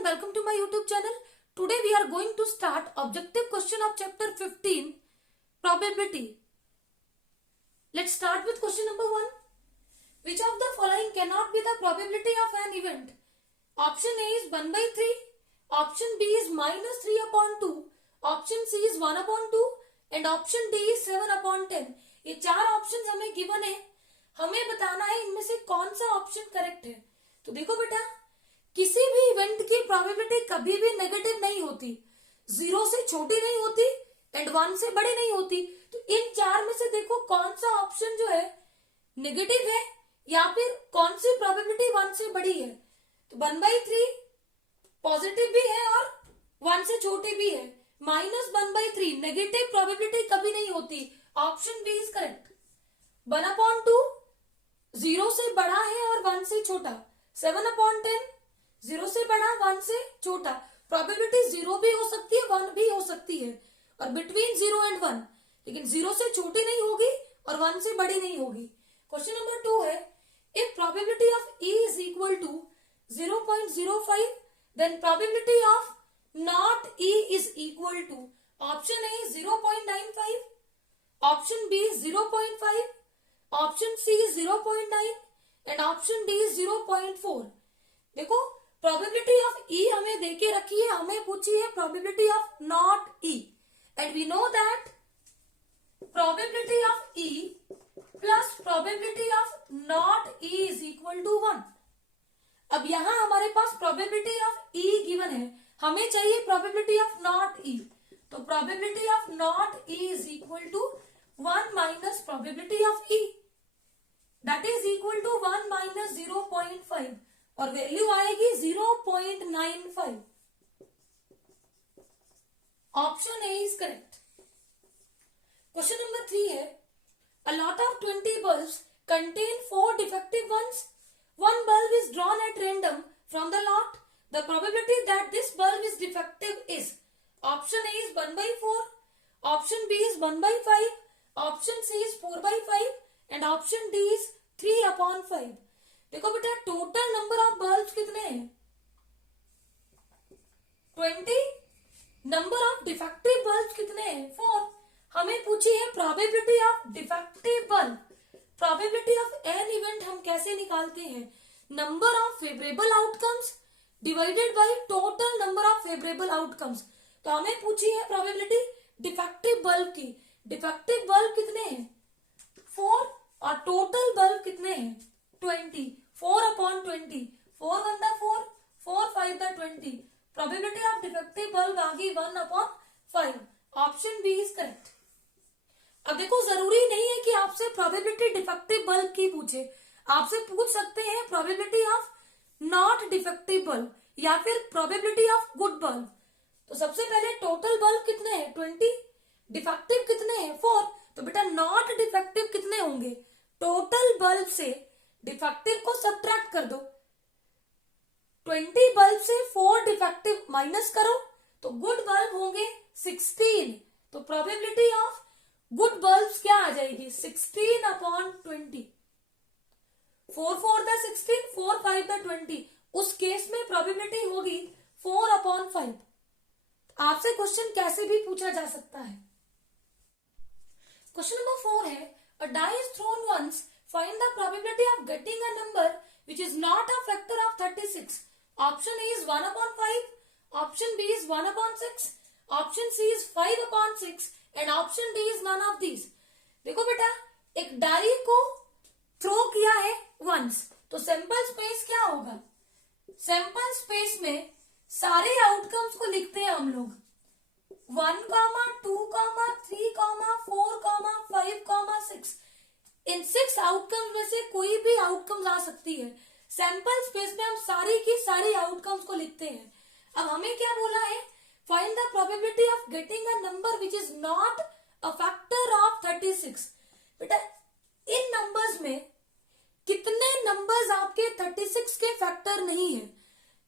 and welcome to my YouTube channel. Today we are going to start objective question of chapter 15, probability. Let's start with question number 1. Which of the following cannot be the probability of an event? Option A is 1 by 3, option B is minus 3 upon 2, option C is 1 upon 2 and option D is 7 upon 10. ये चार option हमें given है, हमें बताना है इनमें से कौन सा ऑप्शन करेक्ट है. तो देखो बेटा, किसी भी इवेंट की प्रोबेबिलिटी कभी भी नेगेटिव नहीं होती, 0 से छोटी नहीं होती एंड 1 से बड़ी नहीं होती. तो इन चार में से देखो कौन सा ऑप्शन जो है नेगेटिव है या फिर कौन सी प्रोबेबिलिटी 1 से बड़ी है. तो 1/3 पॉजिटिव भी है और 1 से छोटी भी है. -1/3 नेगेटिव प्रोबेबिलिटी कभी नहीं होती. Option B is correct. 1/2 0 से बड़ा है और 1 से छोटा. 7/10 0 से बड़ा 1 से छोटा. प्रोबेबिलिटी 0 भी हो सकती है 1 भी हो सकती है और बिटवीन 0 एंड 1, लेकिन 0 से छोटी नहीं होगी और 1 से बड़ी नहीं होगी. क्वेश्चन नंबर 2 है, if probability of E is equal to 0.05 then probability of not E is equal to option A 0.95, option B 0.5, option C 0.9 and option D 0.4. देखो, प्रोबेबिलिटी ऑफ E हमें देके रखी है, हमें पूछी है probability of not E and we know that probability of E plus probability of not E is equal to 1. अब यहां हमारे पास प्रोबेबिलिटी ऑफ E गिवन है, हमें चाहिए प्रोबेबिलिटी ऑफ नॉट E. तो probability of not E is equal to 1 minus probability of E, that is equal to 1 minus 0.5 और value आएगी 0.95. Option A is correct. Question number 3 है, a lot of 20 bulbs contain 4 defective ones. One bulb is drawn at random from the lot. The probability that this bulb is defective is option A is 1/4, option B is 1/5, option C is 4/5 and option D is 3/5. देखो बेटा, total number of bulbs कितने हैं? 20. Number of defective bulbs कितने हैं? 4. हमें पूछी है probability of defective bulb. Probability of an event हम कैसे निकालते हैं? Number of favourable outcomes divided by total number of favourable outcomes. तो हमें पूछी है प्रोबेबिलिटी डिफेक्टिव बल्ब की. डिफेक्टिव बल्ब कितने हैं? 4 और टोटल बल्ब कितने हैं? 20. 4/20. 4 1 4, 4 5 20. प्रोबेबिलिटी ऑफ डिफेक्टिव बल्ब आ गई 1/5. Option B is correct. अब देखो, जरूरी नहीं है कि आपसे प्रोबेबिलिटी डिफेक्टिव बल्ब की पूछे, आपसे पूछ सकते हैं probability of not defective bulb या फिर प्रोबेबिलिटी ऑफ गुड बल्ब. तो सबसे पहले टोटल बल्ब कितने हैं? 20. डिफेक्टिव कितने हैं? 4. तो बेटा नॉट डिफेक्टिव कितने होंगे? टोटल बल्ब से डिफेक्टिव को सब्ट्रैक्ट कर दो. 20 बल्ब से 4 डिफेक्टिव माइनस करो तो गुड बल्ब होंगे 16. तो प्रोबेबिलिटी ऑफ गुड बल्ब्स क्या आ जाएगी? 16/20. 4 4 16, 4 5 20. उस केस में प्रोबेबिलिटी होगी 4/5. आपसे क्वेश्चन कैसे भी पूछा जा सकता है. क्वेश्चन नंबर 4 है, a die is thrown once, find the probability of getting a number which is not a factor of 36. Option A is 1/5, option B is 1/6, option C is 5/6 and option D is none of these. देखो बेटा, एक die को throw किया है once, तो sample space क्या होगा? Sample space में सारे आउटकम्स को लिखते हैं हम लोग 1, 2, 3, 4, 5, 6. इन 6 आउटकम्स में से कोई भी आउटकम्स आ सकती है. सैंपल स्पेस में हम सारी की सारी आउटकम्स को लिखते हैं. अब हमें क्या बोला है? Find the probability of getting a number which is not a factor of 36. बेटा, इन नंबर्स में कितने नंबर्स आपके 36 के फैक्टर नहीं है?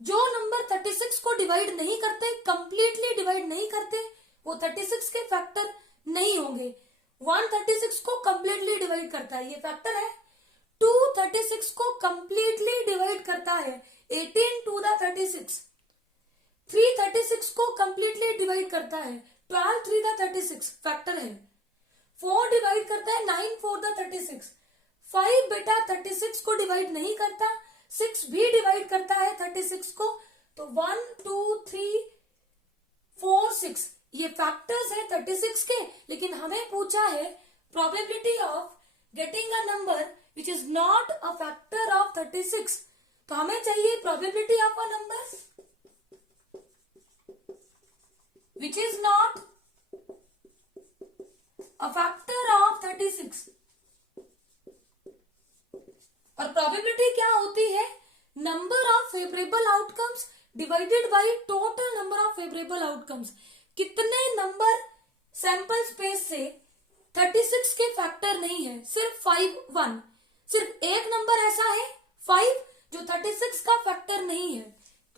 जो नंबर 36 को डिवाइड नहीं करते, कंप्लीटली डिवाइड नहीं करते, वो 36 के फैक्टर नहीं होंगे. 1 36 को कंप्लीटली डिवाइड करता है, ये फैक्टर है. 2 36 को कंप्लीटली डिवाइड करता है, 18 2 36. 3 36 को कंप्लीटली डिवाइड करता है। 12 3 द 36 फैक्टर है। 4 डिवाइड करता है 9 4 द 36। 5 बेटा 36 को डिवाइड नहीं करता, 6 भी डिवाइड करता है 36 को। तो 1 2 3 4 6 ये फैक्टर्स है 36 के, लेकिन हमें पूछा है probability of getting a number which is not a factor of 36। तो हमें चाहिए probability of a number which is not a factor of 36। और प्रोबेबिलिटी क्या होती है? Number of favourable outcomes divided by total number of favourable outcomes. कितने number sample space से 36 के फैक्टर नहीं है? सिर्फ 5 1। सिर्फ एक नंबर ऐसा है 5 जो 36 का फैक्टर नहीं है।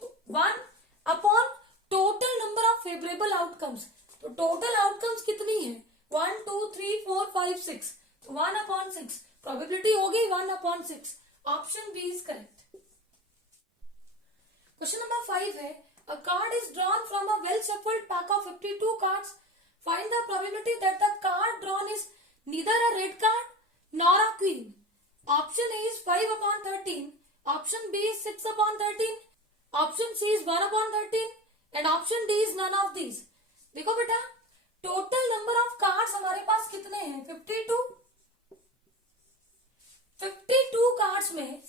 तो 1 upon total number of favourable outcomes. तो टोटल आउटकम्स कितनी है? 1 2 3 4 5 6। तो 1 अपॉन 6 प्रोबेबिलिटी होगी 1 upon 6। Option B is correct. Question number 5 है a card is drawn from a well shuffled pack of 52 cards. Find the probability that the card drawn is neither a red card nor a queen. Option A is 5 upon 13, option B is 6 upon 13, option C is 1 upon 13 and option D is none of these. देखो बेटा total number of cards हमारे पास कितने हैं? 52। 52 cards में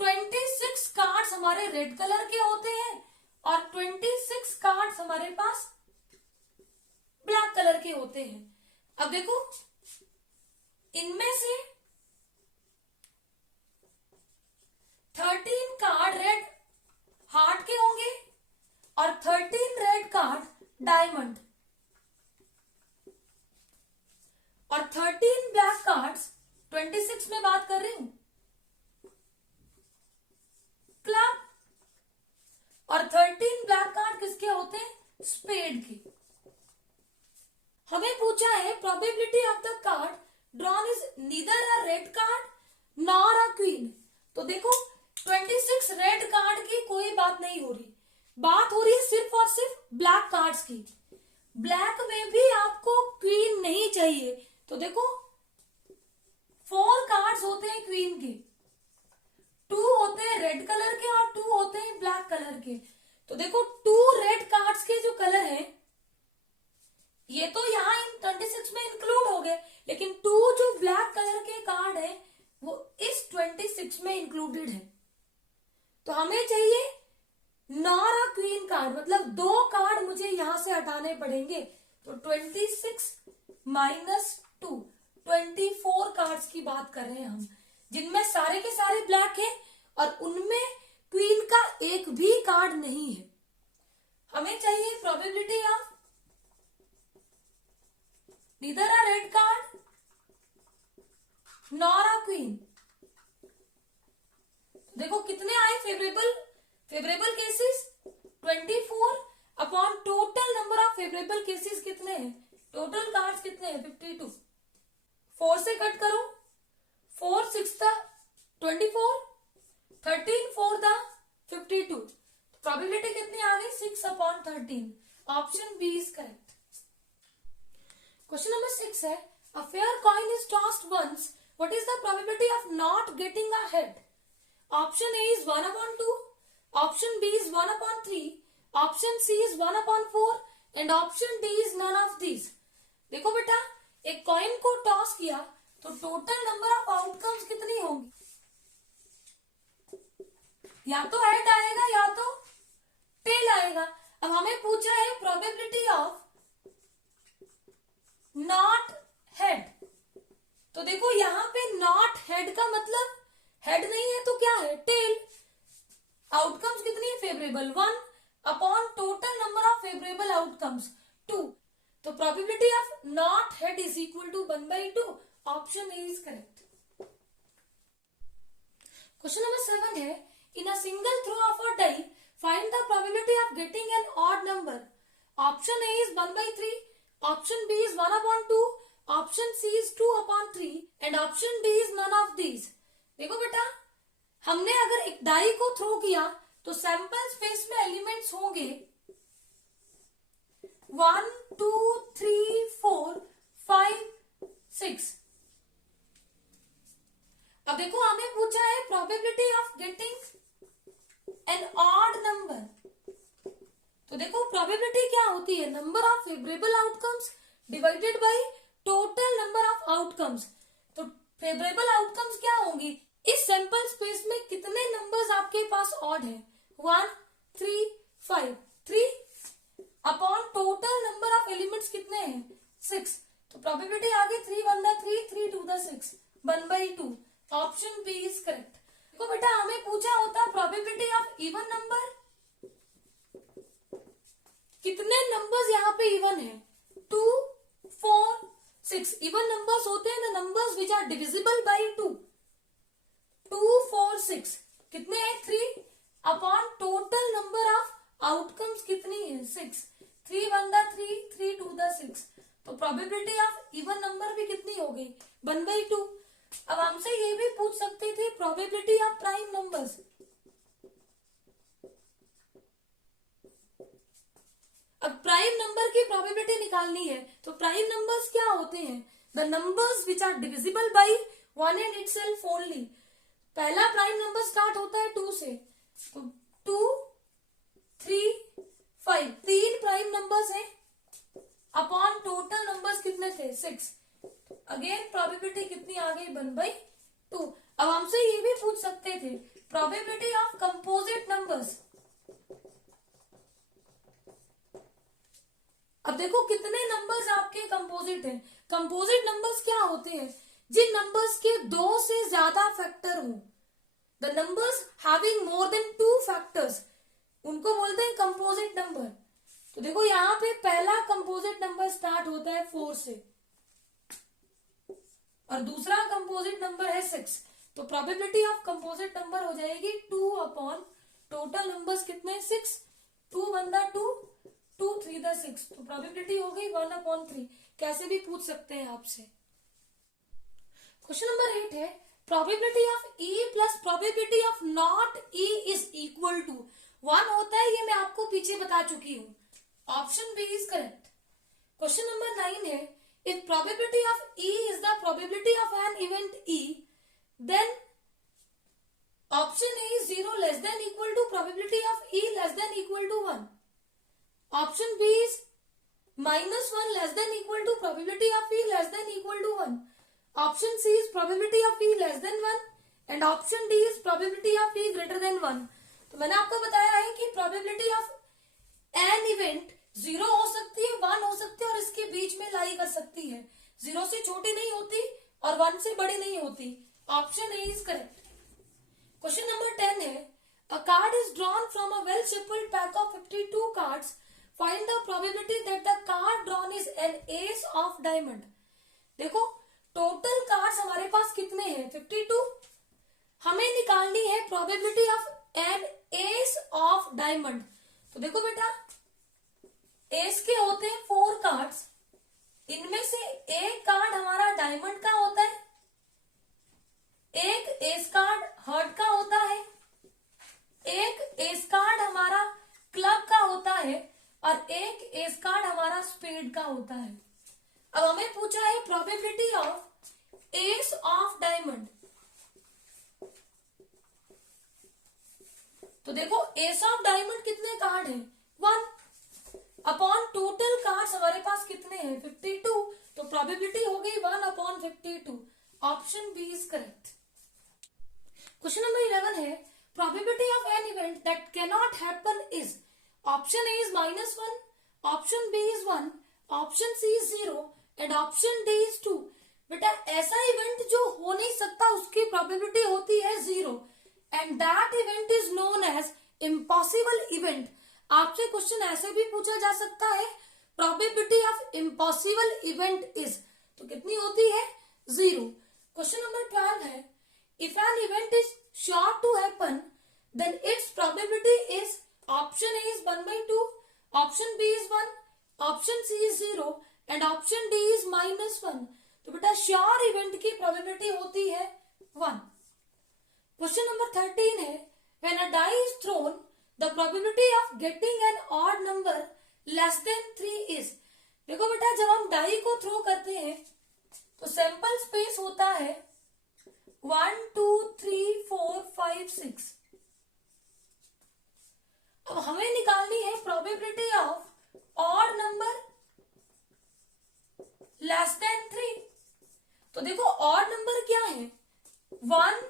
26 cards हमारे red colour के होते हैं और 26 कार्ड्स हमारे पास ब्लैक कलर के होते हैं। अब देखो इनमें से 13 कार्ड रेड हार्ट के होंगे और 13 रेड कार्ड डायमंड और 13 ब्लैक कार्ड्स 26 में बात कर रही हूं क्लब और 13 ब्लैक कार्ड किसके होते हैं? स्पेड के। हमें पूछा है probability of the card drawn is neither a red card nor a queen. तो देखो 26 रेड कार्ड की कोई बात नहीं हो रही, बात हो रही है सिर्फ और सिर्फ ब्लैक कार्ड्स की। ब्लैक में भी आपको क्वीन नहीं चाहिए। तो देखो 4 कार्ड्स होते हैं क्वीन के, 2 होते हैं रेड कलर के और 2 होते हैं ब्लैक कलर के। तो देखो 2 रेड कार्ड्स के जो कलर हैं ये तो यहाँ इन 26 में इंक्लूड हो गए, लेकिन 2 जो ब्लैक कलर के कार्ड है वो इस 26 में इंक्लूडेड है। तो हमें चाहिए नॉर अ क्वीन कार्ड, मतलब 2 कार्ड मुझे यहां से हटाने पड़ेंगे। तो 26 माइनस 2 24 कार्ड्स की बात कर रहे हैं हम, जिनमें सारे के सारे ब्लैक हैं और उनमें क्वीन का एक भी कार्ड नहीं है। हमें चाहिए probability of neither a red card nor a queen. देखो कितने आए favourable cases 24 upon total number of favourable cases कितने हैं? टोटल कार्ड्स कितने हैं? 52। 4 से कट करो, 4 6 था 24, 13 4 था 52। प्रोबेबिलिटी कितनी आ गई? 6 upon 13। Option B is correct. Question number 6 है a fair coin is tossed once, what is the probability of not getting a head? Option A is 1 upon 2, option B is 1 upon 3, option C is 1 upon 4 and option D is none of these. देखो बेटा एक coin को toss किया तो total number of outcomes कितनी होंगी? या तो हेड आएगा या तो टेल आएगा। अब हमें पूछा है प्रोबेबिलिटी ऑफ नॉट हेड। तो देखो यहां पे नॉट हेड का मतलब हेड नहीं है तो क्या है? टेल। आउटकम्स कितनी है? Favourable 1 upon total number of favourable outcomes 2। तो probability of not head is equal to 1/2। Option A is correct. Question number 7 है in a single throw of a die find the probability of getting an odd number. Option A is 1/3, option B is 1 upon 2, option C is 2 upon 3 and option D is none of these. देखो बेटा हमने अगर एक die को throw किया तो sample space में elements होंगे 1 2 3 4 5 6। अब देखो हमें पूछा है probability of getting an odd number. तो देखो प्रोबेबिलिटी क्या होती है, number of favourable outcomes divided by total number of outcomes. तो फेवरेबल आउटकम्स क्या होंगी, इस सैंपल स्पेस में कितने नंबर्स आपके पास ऑड है, 1 3 5 3 upon total number of elements कितने हैं 6। तो प्रोबेबिलिटी आ गई 3 1 3 3 2 6 1/2। Option B is correct. देखो बेटा हमें पूछा होता प्रोबेबिलिटी ऑफ इवन नंबर, कितने नंबर्स यहाँ पे इवन है 2 4 6। इवन नंबर्स होते हैं the numbers which are divisible by 2 2 4 6 कितने हैं 3 upon total number of outcomes कितनी है 6। 3 1 3 3 2 6। तो प्रोबेबिलिटी ऑफ इवन नंबर भी कितनी हो गई 1/2। अब हमसे ये भी पूछ सकते थे प्रोबेबिलिटी ऑफ प्राइम नंबर्स। अब प्राइम नंबर की प्रोबेबिलिटी निकालनी है, तो प्राइम नंबर्स क्या होते हैं, the numbers which are divisible by 1 and itself only. पहला प्राइम नंबर स्टार्ट होता है 2 से, तो 2 3 5 तीन प्राइम नंबर्स हैं अपॉन टोटल नंबर्स कितने थे 6। अगेन प्रोबेबिलिटी कितनी आ गई 1/2। अब हमसे ये भी पूछ सकते थे प्रोबेबिलिटी ऑफ कंपोजिट नंबर्स। अब देखो कितने नंबर्स आपके कंपोजिट हैं। कंपोजिट नंबर्स क्या होते हैं, जिन नंबर्स के 2 से ज्यादा फैक्टर हो, the numbers having more than 2 factors, उनको बोलते हैं कंपोजिट नंबर। तो देखो यहाँ पे पहला कंपोजिट नंबर स्टार्ट होता है 4 से और दूसरा कंपोजिट नंबर है 6। तो प्रोबेबिलिटी ऑफ कंपोजिट नंबर हो जाएगी 2 अपॉन टोटल नंबर्स कितने 6। 2 1 2 2 3 6। तो प्रोबेबिलिटी हो गई 1/3। कैसे भी पूछ सकते हैं आपसे। क्वेश्चन नंबर 8 है probability of E plus probability of not E is equal to 1 होता है, ये मैं आपको पीछे बता चुकी हूं। Option B is correct. Question number 9 है if probability of E is the probability of an event E, then option A is 0 less than equal to probability of E less than equal to 1. Option B is -1 less than equal to probability of E less than equal to 1. Option C is probability of E less than 1 and option D is probability of E greater than 1. तो मैंने आपको बताया है कि probability of an event 0 हो सकती है 1 हो सकती है और इसके बीच में लाई कर सकती है, 0 से छोटी नहीं होती और 1 से बड़ी नहीं होती। Option A is correct. Question number 10 है a card is drawn from a well shuffled pack of 52 cards, find the probability that the card drawn is an ace of diamond. देखो टोटल कार्ड्स हमारे पास कितने हैं 52, हमें निकालनी है probability of an ace of diamond. तो देखो बेटा एस के होते हैं 4 कार्ड्स, इनमें से एक कार्ड हमारा डायमंड का होता है, एक एस कार्ड हर्ट का होता है, एक एस कार्ड हमारा क्लब का होता है और एक एस कार्ड हमारा स्पेड का होता है। अब हमें पूछा है probability of S of diamond. तो देखो एस ऑफ डायमंड कितने कार्ड हैं 1 अपॉन टोटल कार्ड्स हमारे पास कितने हैं 52। तो प्रोबेबिलिटी हो गई 1/52। Option B is correct. Question number 11 है probability of an event that can not happen is. Option A is -1, option B is 1, option C is 0 and option D is 2। बेटा ऐसा इवेंट जो हो नहीं सकता उसकी प्रोबेबिलिटी होती है 0 and that event is known as impossible event. आपसे क्वेश्चन ऐसे भी पूछा जा सकता है probability of impossible event is, तो कितनी होती है 0। क्वेश्चन नंबर 12 है if an event is sure to happen then its probability is. Option A is 1/2, option B is 1, option C is 0 and option D is -1। तो बेटा sure event की probability होती है 1। क्वेश्चन नंबर 13 है when a die is thrown the probability of getting an odd number less than 3 is. देखो बेटा, जब हम डाई को थ्रो करते हैं तो सैंपल स्पेस होता है 1 2 3 4 5 6। अब हमें निकालनी है probability of odd number less than 3। तो देखो ऑड नंबर क्या है, 1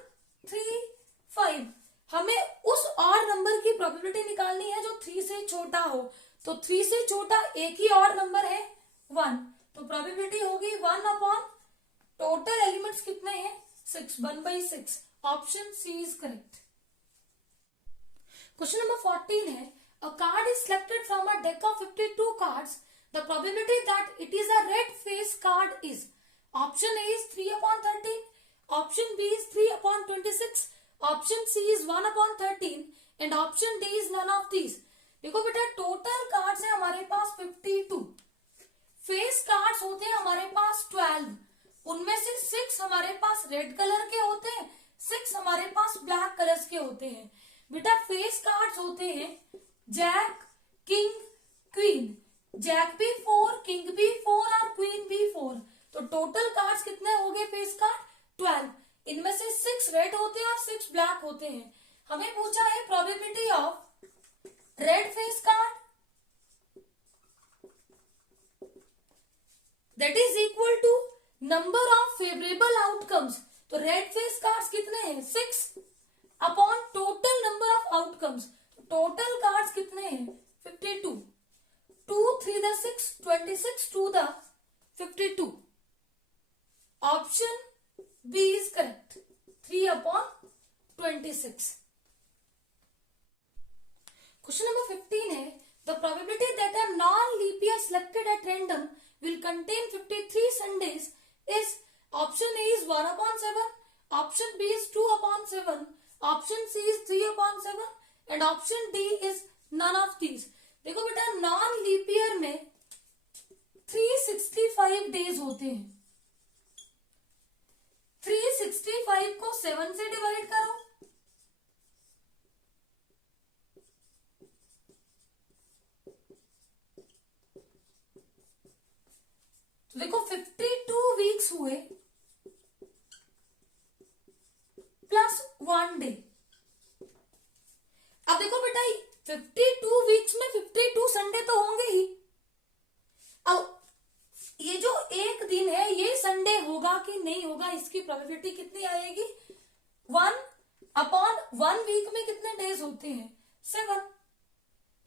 3 5। हमें उस ऑड नंबर की प्रोबेबिलिटी निकालनी है जो 3 से छोटा हो। तो 3 से छोटा एक ही ऑड नंबर है 1, तो प्रोबेबिलिटी होगी 1 अपॉन टोटल एलिमेंट्स कितने हैं 6, 1/6। Option C is correct. Question number 14 है, a card is selected from a deck of 52 cards. The probability that it is a red face card is, option A is 3/13, option B is 3/26, option C is 1/13 and option D is none of these। देखो बेटा, total cards है हमारे पास 52, face cards होते हैं हमारे पास 12, उनमें से 6 हमारे पास रेड कलर के होते हैं, 6 हमारे पास ब्लैक कलर्स के होते हैं। बेटा, फेस कार्ड्स होते हैं जैक, किंग, क्वीन। जैक भी 4, किंग भी 4 और क्वीन भी 4। तो टोटल कार्ड्स कितने हो गए फेस कार्ड 12। इनमें से 6 रेड होते हैं और 6 ब्लैक होते हैं। हमें पूछा है probability of red face card, that is equal to number of favourable outcomes. तो रेड फेस कार्ड्स कितने हैं 6 upon total number of outcomes. Total cards कितने हैं 52, 2 3 द 6, 26 2 द 52। Option B is correct, 3/26। Question number 15 है, the probability that a non leap year selected at random will contain 53 Sundays is, option A is 1/7, option B is 2/7, option C is 3/7 and option D is none of these। देखो बेटा, non leap year में 365 days होते हैं। 365 को 7 से divide करो, तो देखो 52 वीक्स हुए प्लस 1 डे। अब देखो बेटा, 52 वीक्स में 52 संडे तो होंगे ही। अब ये जो एक दिन है ये संडे होगा कि नहीं होगा, इसकी प्रोबेबिलिटी कितनी आएगी 1/1 वीक में कितने डेज होते हैं 7।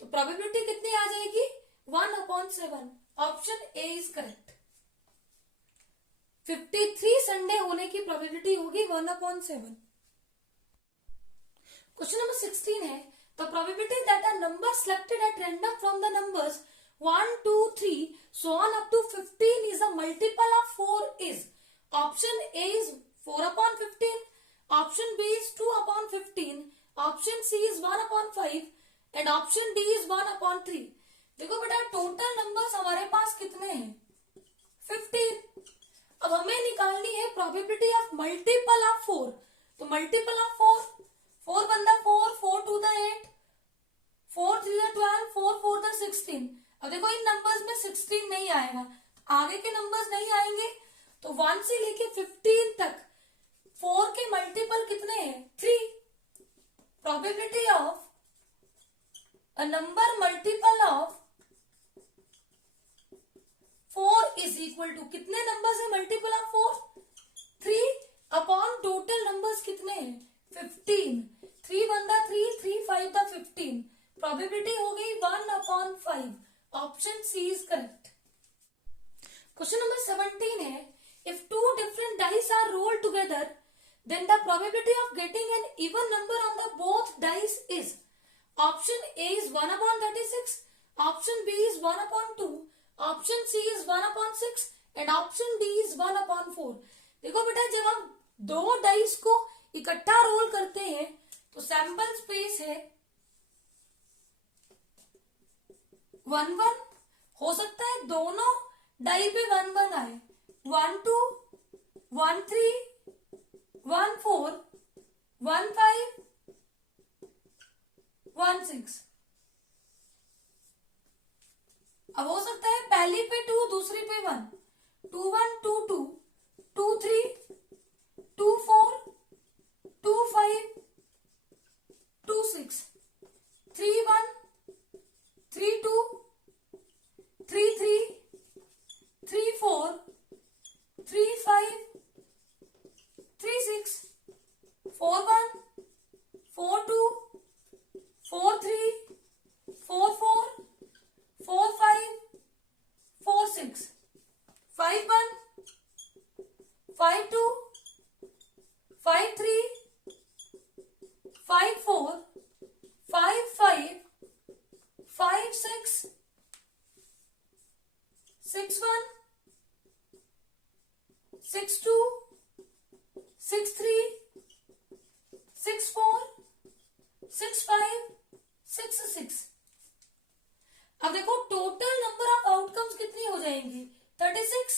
तो प्रोबेबिलिटी कितनी आ जाएगी 1/7। Option A is correct. 53 Sunday होने की प्रोबेबिलिटी होगी 1/7। क्वेश्चन नंबर 16 है, the probability that a number selected at random from the numbers 1 2 3 so on up to 15 is a multiple of 4 is, option A is 4/15, option B is 2/15, option C is 1/5 and option D is 1/3। देखो बेटा, total numbers हमारे पास कितने हैं 15। अब हमें निकालनी है प्रोबेबिलिटी ऑफ मल्टीपल ऑफ 4। तो मल्टीपल ऑफ 4, 4 बंदा 4, 4 2 द 8, 4 3 द 12, 4 4 द 16। अब देखो, इन नंबर्स में 16 नहीं आएगा, आगे के नंबर्स नहीं आएंगे। तो 1 से लेके 15 तक 4 के मल्टीपल कितने हैं 3। Probability of a number multiple of 4 is equal to, कितने नंबर्स है multiple of 4 3 upon total numbers कितने हैं 15। 3 बंदा 3, 3 5 द 15। प्रोबेबिलिटी हो गई 1/5। Option C is correct. Question number 17 है, if 2 different dice are rolled together then the probability of getting an even number on the both dice is, option A is 1/36, option B is 1/2, option C is 1/6 and option D is 1/4। देखो बेटा, जब हम दो dice को इकट्ठा role करते हैं तो सैंपल स्पेस है 1 1। हो सकता है दोनों डाई पे 1 1 आए, 1 2 1 3 1 4 1 5 1 6। अब हो सकता है पहली पे 2, दूसरी पे 1, 2 1 2 2, 2 3, 2 4, 2 5, 2 6, 3 1, 3 2, 3 3, 3 4, 3 5, 3 6, 4 1, 4 2, 4 3, 4 4, 4 5, 4 6, 5 1, 5 2, 5 3, 5 4, 5 5, 5 6, 6 1, 6 2, 6 3, 6 4, 6 5, 6 6। अब देखो टोटल नंबर ऑफ आउटकम्स कितनी हो जाएंगी? 36।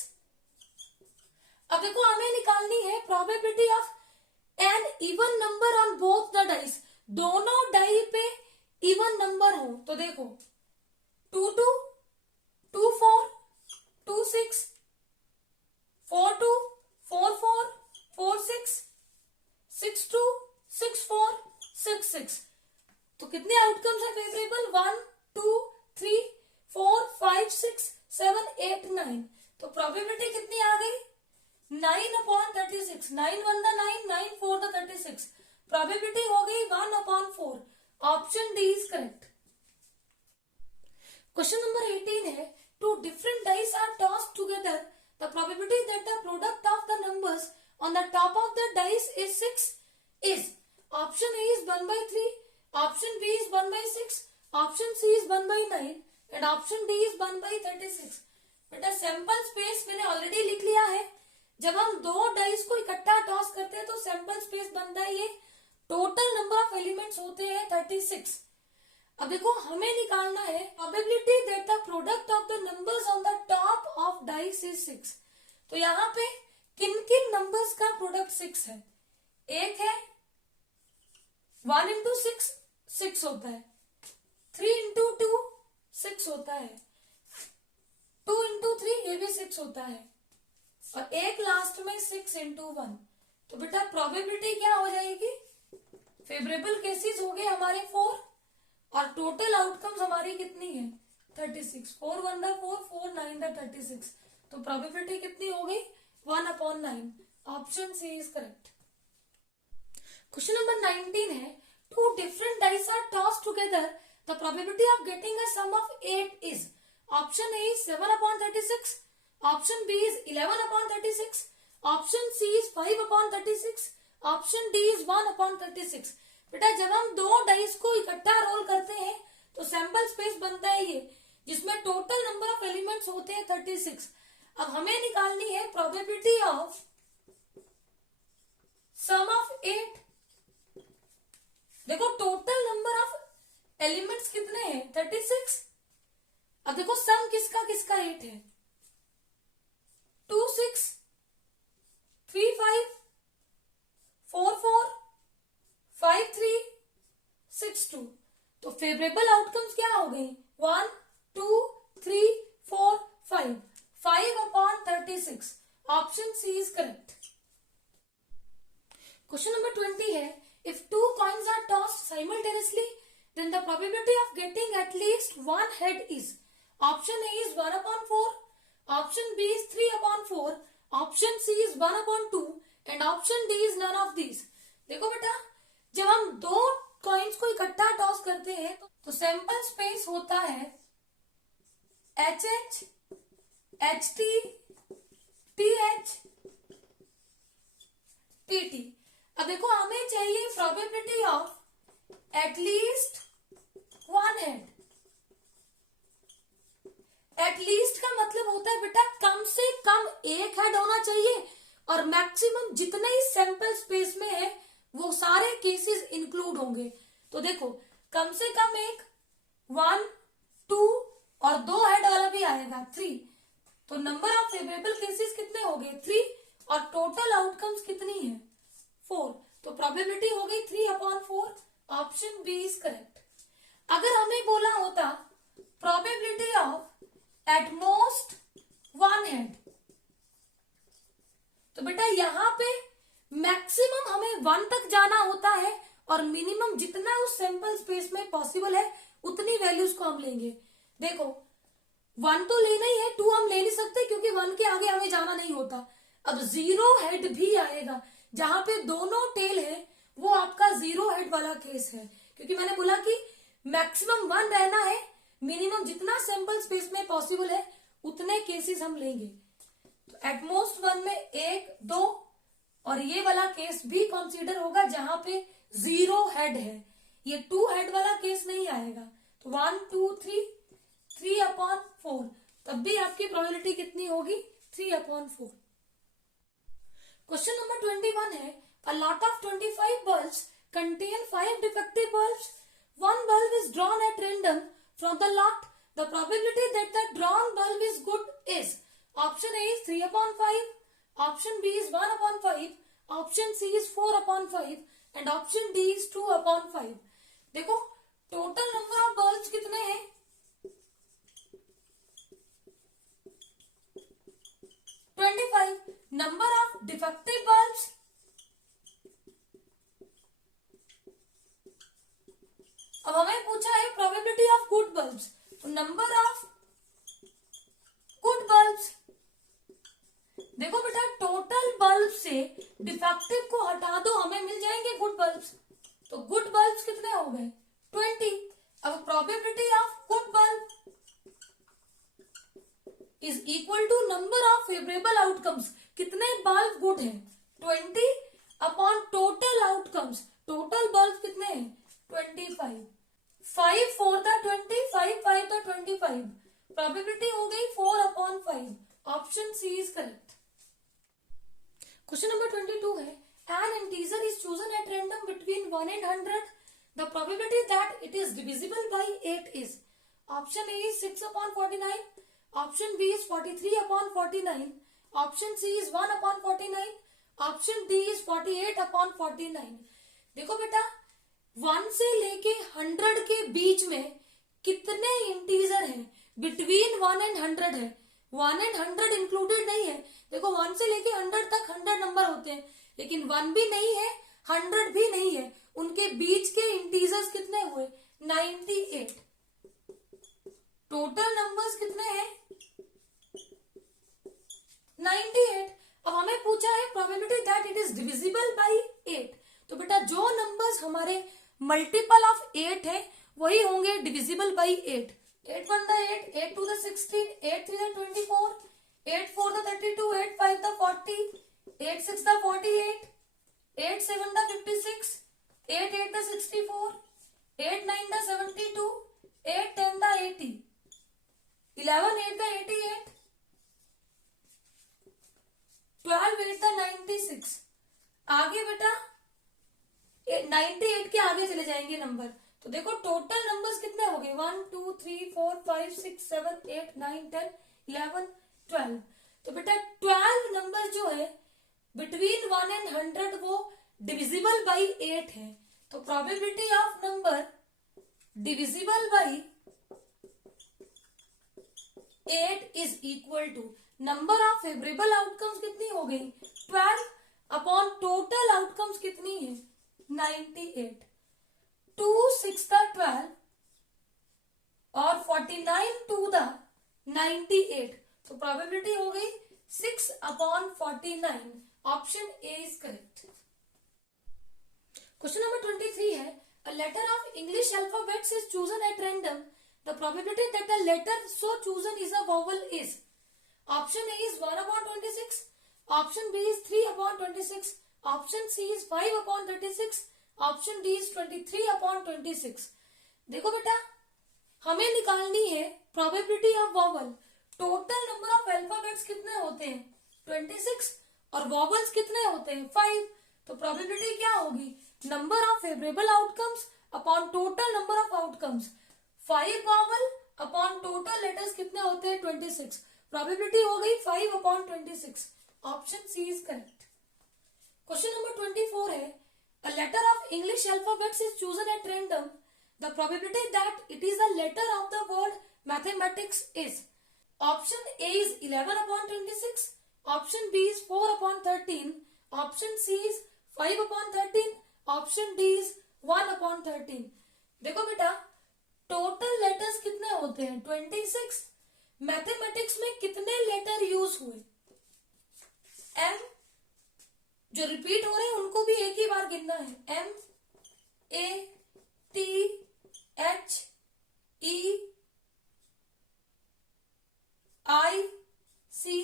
अब देखो हमें निकालनी है probability of an even number on both the dice. दोनों डाई पे इवन नंबर हो तो देखो 2 2, 2 4, 2 6, 4 2, 4 4, 4 6, 6 2, 6 4, 6 6। तो कितने आउटकम्स है फेवरेबल? 1 2 3 4 5 6 7 8 9। तो प्रोबेबिलिटी कितनी आ गई? 9/36। 9 1 द 9, 9 4 द 36। प्रोबेबिलिटी हो गई 1/4। Option D is correct. Question number 18 है two different dice are tossed together the probability that the product of the numbers on the top of the dice is 6 is option A is 1/3, option B is 1/6, option C is 1/9 and option D is 1/36। बेटा sample space मैंने already लिख लिया है। जब हम दो dice को इकट्ठा टॉस करते हैं तो सैंपल स्पेस बनता है ये। टोटल नंबर ऑफ एलिमेंट्स होते हैं 36। अब देखो हमें निकालना है probability that the product of the numbers on the top of dice is 6। तो यहाँ पे किन किन नंबर्स का प्रोडक्ट 6 है? एक है 1 इंटू 6 6 होता है, 3 इंटू 2 6 होता है, 2 इंटू 3 ये भी 6 होता है और एक लास्ट में 6 इंटू 1। तो बेटा प्रोबेबिलिटी क्या हो जाएगी? फेवरेबल केसेस हो गए हमारे 4 और टोटल आउटकम्स हमारी कितनी है? 36। 4 1 द 4, 4 9 द 36। तो प्रोबेबिलिटी कितनी हो गई? 1/9। Option C is correct. Question number 19 है two different dice are tossed together the probability of getting a sum of 8 is option A is 7/36, option B is 11/36, option C is 5/36, option D is 1/36। बेटा जब हम दो dice को इकट्ठा role करते हैं तो सैंपल स्पेस बनता है ये, जिसमें टोटल नंबर ऑफ एलिमेंट्स होते हैं 36। अब हमें निकालनी है प्रोबेबिलिटी ऑफ सम ऑफ 8। देखो टोटल नंबर ऑफ एलिमेंट्स कितने हैं? 36। अब देखो सम किसका किसका 8 है? 2 6, 3 5, 4 4, 5 3, 6 2। तो फेवरेबल आउटकम्स क्या हो गए? 1 2 3 4 5, 5/36। Option C is correct. Question number 20 है if two coins are tossed simultaneously then the probability of getting at least one head is option A is 1/4, option B is 3/4, option C is 1/2 and option D is none of these। देखो बेटा जब हम दो coins को इकट्ठा toss करते हैं तो सैंपल स्पेस होता है HH, HT, TH, TT। अब देखो हमें चाहिए probability of at least one head. At least का मतलब होता है बेटा कम से कम एक हेड होना चाहिए और मैक्सिमम जितने ही सैंपल स्पेस में है वो सारे केसेस इंक्लूड होंगे। तो देखो कम से कम एक 1 2 और 2 हेड वाला भी आएगा 3। तो नंबर ऑफ फेवरेबल केसेस कितने हो गए? 3 और टोटल आउटकम्स कितनी है? 4। तो प्रोबेबिलिटी हो गई 3/4। Option B is correct. अगर हमें बोला होता probability of at most one head, तो बेटा यहां पे मैक्सिमम हमें 1 तक जाना होता है और मिनिमम जितना उस सैंपल स्पेस में पॉसिबल है उतनी वैल्यूज को हम लेंगे। देखो 1 तो लेना ही है, 2 हम ले नहीं सकते क्योंकि 1 के आगे हमें जाना नहीं होता। अब 0 हेड भी आएगा, जहां पे दोनों टेल है वो आपका 0 हेड वाला केस है, क्योंकि मैंने बोला कि मैक्सिमम 1 रहना है, मिनिमम जितना सैंपल स्पेस में पॉसिबल है उतने केसेस हम लेंगे। तो एटमोस्ट 1 में 1, 2 और ये वाला केस भी कंसीडर होगा जहां पे 0 हेड है, ये 2 हेड वाला केस नहीं आएगा। तो 1, 2, 3, 3/4, तब भी आपकी प्रोबेबिलिटी कितनी होगी? 3/4। क्वेश्चन नंबर 21 है, a lot of 25 bulbs contain 5 defective bulbs. One bulb is drawn at random from the lot. The probability that the drawn bulb is good is, option A is 3/5, option B is 1/5, option C is 4/5 and option D is 2/5. देखो total number of bulbs कितने हैं? 25. Number of defective bulbs, अब हमें पूछा है probability of good bulbs, तो number of good bulbs. देखो बेटा टोटल बल्ब से डिफेक्टिव को हटा दो, हमें मिल जाएंगे गुड बल्ब्स। तो गुड बल्ब्स कितने हो गए? 20। अब probability of good bulb is equal to number of favourable outcomes. कितने बल्ब गुड हैं? 20 upon total outcomes. Total bulb कितने हैं? 25। 5 4 द 20, 5 5 द 25। प्रोबेबिलिटी हो गई 4/5। Option C is correct. Question number 22 है, an integer is chosen at random between 1 and 100. The probability that it is divisible by 8 is, option A is 6/49, option B is 43/49, option C is 1/49, option D is 48/49। देखो बेटा 1 से लेके 100 के बीच में कितने integer हैं? Between 1 and 100 है, 1 and 100 included नहीं है। देखो 1 से लेके 100 तक 100 नंबर होते हैं, लेकिन 1 भी नहीं है, 100 भी नहीं है, उनके बीच के इंटीजर्स कितने हुए? 98। टोटल नंबर्स कितने हैं? 98। अब हमें पूछा है probability that it is divisible by 8। तो बेटा जो नंबर्स हमारे मल्टीपल ऑफ 8 है वही होंगे divisible by 8। 8 1 the 8, 8 2 the 16, 8 3 the 24, 8 4 the 32, 8 5 the 40, 8 6 the 48, 8 7 the 56, 8 8 the 64, 8 9 the 72, 8 10 the 80, 11 8 the 88, 12 8 the 96। आगे बेटा 98 के आगे चले जाएंगे नंबर। तो देखो टोटल नंबर्स कितने हो गए? 1 2 3 4 5 6 7 8 9 10 11 12। तो बेटा 12 नंबर जो है बिटवीन 1 and 100 वो डिविजिबल बाई 8 है। तो probability of number divisible by 8 is equal to number of favourable outcomes कितनी हो गई? 12 अपॉन टोटल आउटकम्स कितनी है? 98। 2 6 द 12 और 49 2 द 98। तो प्रोबेबिलिटी हो गई 6/49। Option A is correct. Question number 23 है, a letter of English alphabet is chosen at random. The probability that the letter so chosen is a vowel is, option A is 1/26, option B is 3/26, option C is 5/36, option D is 23/26। देखो बेटा हमें निकालनी है probability of vowel. Total number of alphabets कितने होते हैं? 26 और vowels कितने होते हैं? 5। तो प्रोबेबिलिटी क्या होगी? Number of favourable outcomes upon total number of outcomes. 5 vowel upon total letters कितने होते हैं? 26। प्रोबेबिलिटी हो गई 5/26। Option C is correct. Question number 24 है, a letter of English alphabet is chosen at random. The probability that it is a letter of the word mathematics is option A is 11 upon 26, option B is 4 upon 13, option C is 5 upon 13, option D is 1 upon 13. देखो बेटा total letters कितने होते हैं 26. Mathematics में कितने letter use हुए M जो repeat हो रहे हैं उनको भी एक ही बार गिनना है M A T H E I C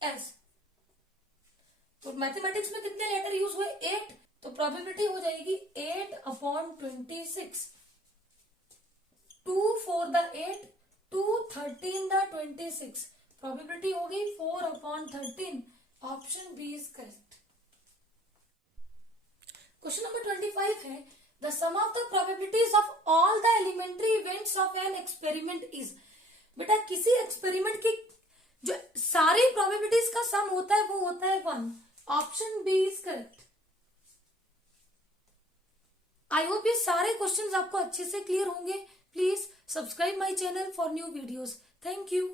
S. तो मैथमेटिक्स में कितने लेटर यूज हुए 8. तो प्रोबेबिलिटी हो जाएगी 8 अपॉन 26. 2 4 the 8 2 13 the 26. प्रोबेबिलिटी हो गई 4 upon 13. Option B is correct. Question number 25 है the sum of the probabilities of all the elementary events of an experiment is. बेटा किसी एक्सपेरिमेंट की जो सारी प्रोबेबिलिटीज का सम होता है वो होता है 1. Option B is correct. I hope ये सारे क्वेश्चंस आपको अच्छे से क्लियर होंगे. Please subscribe my channel for new videos. Thank you.